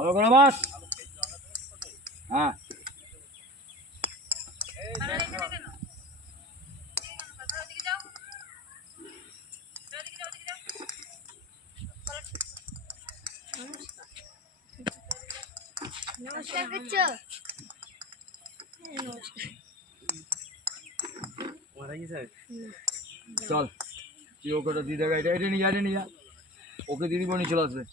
ভালো করে বাস। হ্যাঁ নমস্কার করছো? চল তুই ওকে দিয়ে দেবে, এটা এটা নিয়ে যা, এটা নিয়ে যা, ওকে দিদি বোনই চলে আসবে।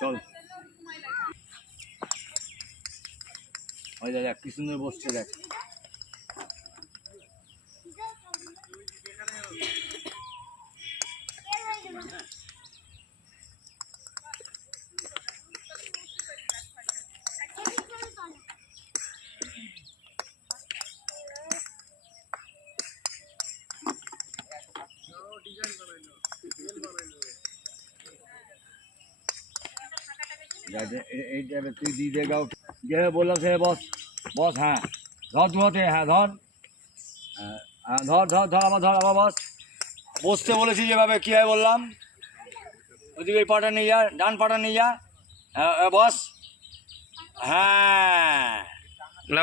চল ওই দেখ কি সুন্দর বসছে, দেখ এইটা তুই দিয়ে দে গাও, যেভাবে বললাম সেভাবে বস বস। হ্যাঁ ধর দুহাতে, হ্যাঁ ধর, হ্যাঁ ধর ধর ধর, আবার ধর, আবার বস। বসতে বলেছি যেভাবে, কীভাবে বললাম, ওইদিকে ওই পাটা নিয়ে যা, ডান পাটা নিয়ে যা, হ্যাঁ বস। হ্যাঁ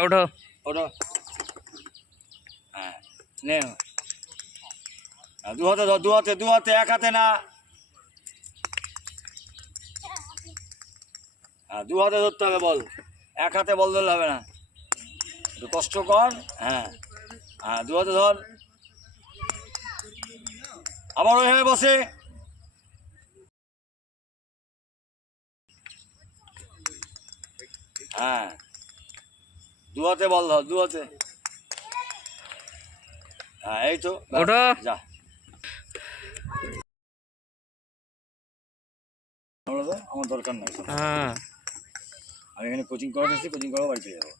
ওঠো ওঠো, হ্যাঁ নে, দু হাতে ধর, দু হাতে, দু হাতে, এক হাতে না, হ্যাঁ দু হাতে ধরতে হবে বল, এক হাতে বল ধরলে হবে না, একটু কষ্ট কর। হ্যাঁ হ্যাঁ দু হাতে ধর, আবার ওইভাবে বসে। হ্যাঁ দু হাতে বল ধর, দু হাতে, হ্যাঁ এই তো ওঠো। যা। আমার দরকার নাই, হ্যাঁ আমি এখানে কোচিং করাতে এসেছি, কোচিং করাবো, বাড়ি চলে যাবো।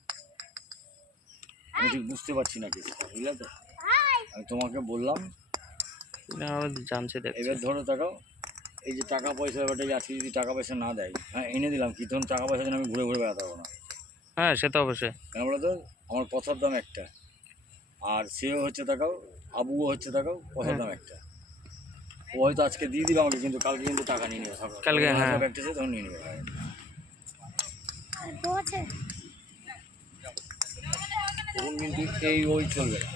আমি ঠিক বুঝতে পারছি না কিছু, বুঝলে তো, আমি তোমাকে বললাম জানছে দেখ। এবার ধরো টাকাও, এই যে টাকা পয়সা ব্যাপারটা, যে আজকে যদি টাকা পয়সা না দেয়, হ্যাঁ এনে দিলাম, কি তখন টাকা পয়সা যেন আমি ঘুরে ঘুরে বেড়াতে পারবো না। হ্যাঁ সে তো অবশ্যই। কেন বলো তো, আমার কথার দাম একটা, আর সেও হচ্ছে টাকাও, আবুও হচ্ছে টাকাও, কথার দাম একটা। ও হয়তো আজকে দিয়ে দিবে আমাকে, কিন্তু কালকে কিন্তু টাকা নিয়ে নেবে, কালকে, হ্যাঁ ব্যাগটা সে তখন নিয়ে নেবে। তখন কিন্তু এই ওই চলবে না।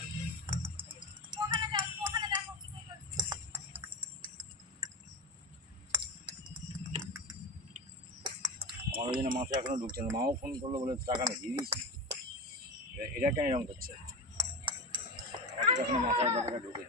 আমার ওই জন্য মাথায় এখনো ঢুকছে না, মাও ফোন করলো বলে টাকা আমি দিয়ে দিয়েছি, এটা কেন এরকম করছে, আমার এখনো মাথায় ব্যাপারটা ঢুকে